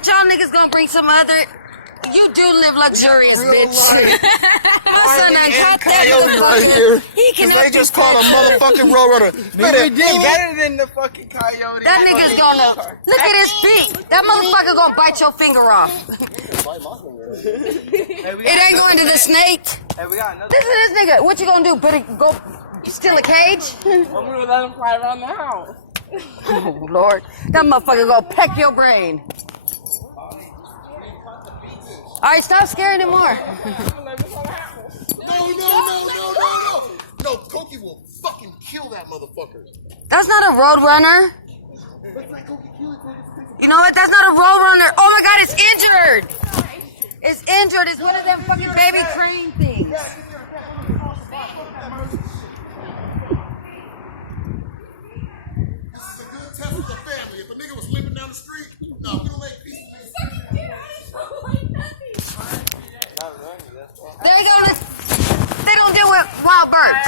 bet y'all niggas gonna bring some other. You do live luxurious, bitch. My son done caught that motherfucker. He can they just caught a motherfucking roadrunner. We did better than the fucking coyote. That nigga's gonna look at his feet. That motherfucker gonna bite your finger off. It ain't going to the snake. Hey, we got another. Listen to this nigga. What you gonna do? Better go steal a cage? I'm gonna let him fly around the house. Oh Lord, that motherfucker gonna peck your brain. All right, stop scaring him more. No. No, Koki will fucking kill that motherfucker. That's not a road runner. You know what? That's not a road runner. Oh my God, it's injured. It's injured. It's one of them fucking baby train things. This is a good test for the family. If a nigga was limping down the street, no, we don't let peaceful They gonna deal with wild birds.